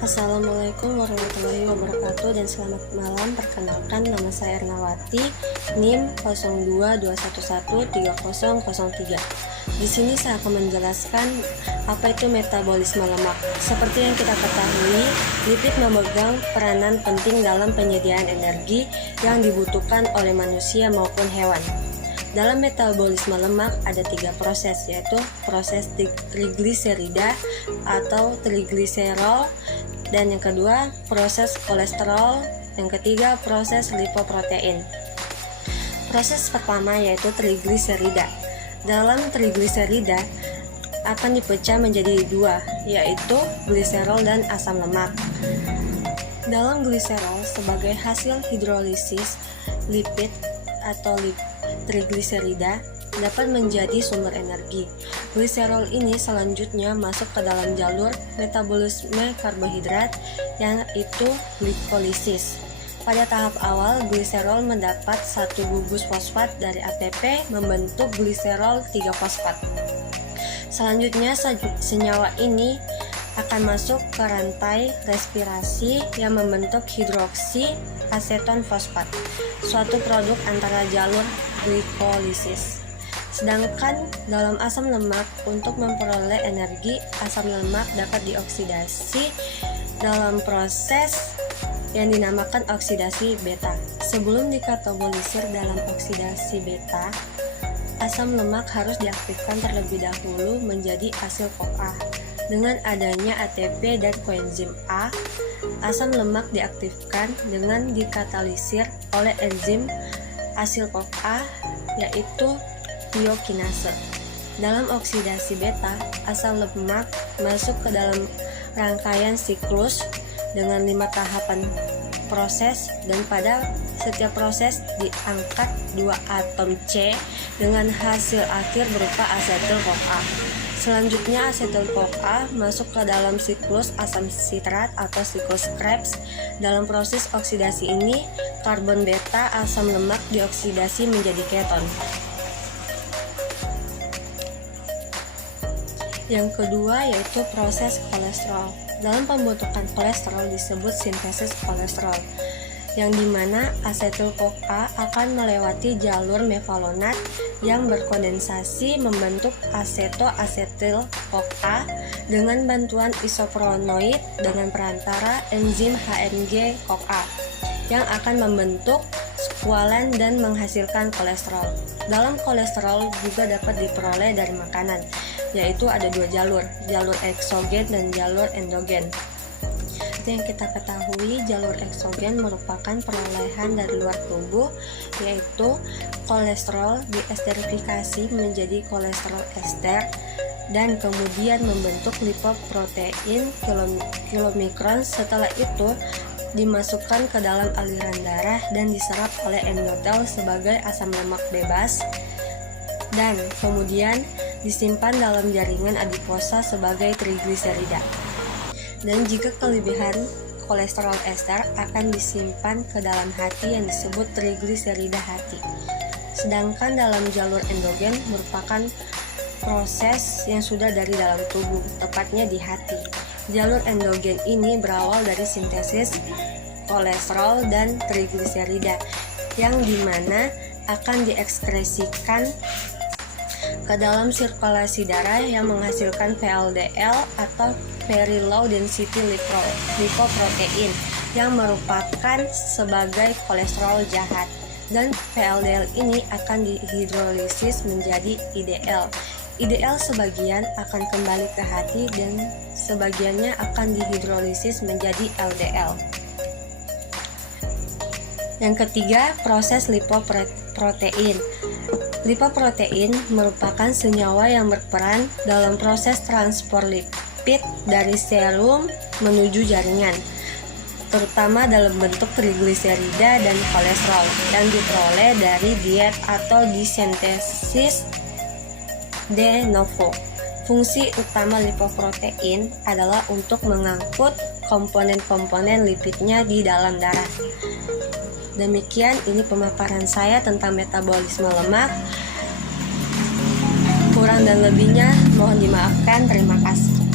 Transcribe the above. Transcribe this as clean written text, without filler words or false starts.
Assalamualaikum warahmatullahi wabarakatuh dan selamat malam. Perkenalkan, nama saya Ernawati, NIM 0221130003. Di sini saya akan menjelaskan apa itu metabolisme lemak. Seperti yang kita ketahui, lipid memegang peranan penting dalam penyediaan energi yang dibutuhkan oleh manusia maupun hewan. Dalam metabolisme lemak ada 3 proses, yaitu proses trigliserida atau trigliserol, dan yang kedua proses kolesterol, yang ketiga proses lipoprotein. Proses pertama yaitu trigliserida. Dalam trigliserida akan dipecah menjadi 2, yaitu gliserol dan asam lemak. Dalam gliserol sebagai hasil hidrolisis lipid atau trigliserida dapat menjadi sumber energi. Gliserol ini selanjutnya masuk ke dalam jalur metabolisme karbohidrat, yang itu glikolisis. Pada tahap awal, gliserol mendapat 1 gugus fosfat dari ATP membentuk gliserol 3-fosfat. Selanjutnya senyawa ini akan masuk ke rantai respirasi yang membentuk hidroksi aseton fosfat, suatu produk antara jalur glikolisis. Sedangkan dalam asam lemak, untuk memperoleh energi, asam lemak dapat dioksidasi dalam proses yang dinamakan oksidasi beta. Sebelum dikatabolisir dalam oksidasi beta, asam lemak harus diaktifkan terlebih dahulu menjadi asil CoA. Dengan adanya ATP dan koenzim A, asam lemak diaktifkan dengan dikatalisir oleh enzim asil CoA, yaitu tiokinase. Dalam oksidasi beta, asam lemak masuk ke dalam rangkaian siklus dengan 5 tahapan proses, dan pada setiap proses diangkat 2 atom C dengan hasil akhir berupa asetil CoA. Selanjutnya asetil CoA masuk ke dalam siklus asam sitrat atau siklus Krebs. Dalam proses oksidasi ini, karbon beta asam lemak dioksidasi menjadi keton. Yang kedua yaitu proses kolesterol. Dalam pembentukan kolesterol disebut sintesis kolesterol, yang dimana asetil CoA akan melewati jalur mevalonat yang berkondensasi membentuk asetoasetil CoA dengan bantuan isopronoid dengan perantara enzim HMG CoA yang akan membentuk skualan dan menghasilkan kolesterol. Dalam kolesterol juga dapat diperoleh dari makanan, yaitu ada 2 jalur eksogen dan jalur endogen. Yang kita ketahui, jalur eksogen merupakan perolehan dari luar tubuh, yaitu kolesterol diesterifikasi menjadi kolesterol ester dan kemudian membentuk lipoprotein kilomikron. Setelah itu dimasukkan ke dalam aliran darah dan diserap oleh endotel sebagai asam lemak bebas, dan kemudian disimpan dalam jaringan adiposa sebagai trigliserida. Dan jika kelebihan kolesterol ester akan disimpan ke dalam hati yang disebut trigliserida hati. Sedangkan dalam jalur endogen merupakan proses yang sudah dari dalam tubuh, tepatnya di hati. Jalur endogen ini berawal dari sintesis kolesterol dan trigliserida, yang dimana akan diekskresikan ke dalam sirkulasi darah yang menghasilkan VLDL atau very low density lipoprotein yang merupakan sebagai kolesterol jahat, dan VLDL ini akan dihidrolisis menjadi IDL. IDL sebagian akan kembali ke hati dan sebagiannya akan dihidrolisis menjadi LDL. Yang ketiga, proses lipoprotein. Lipoprotein merupakan senyawa yang berperan dalam proses transport lipid dari serum menuju jaringan, terutama dalam bentuk trigliserida dan kolesterol yang diperoleh dari diet atau disintesis de novo. Fungsi utama lipoprotein adalah untuk mengangkut komponen-komponen lipidnya di dalam darah. Demikian ini pemaparan saya tentang metabolisme lemak. Kurang dan lebihnya mohon dimaafkan. Terima kasih.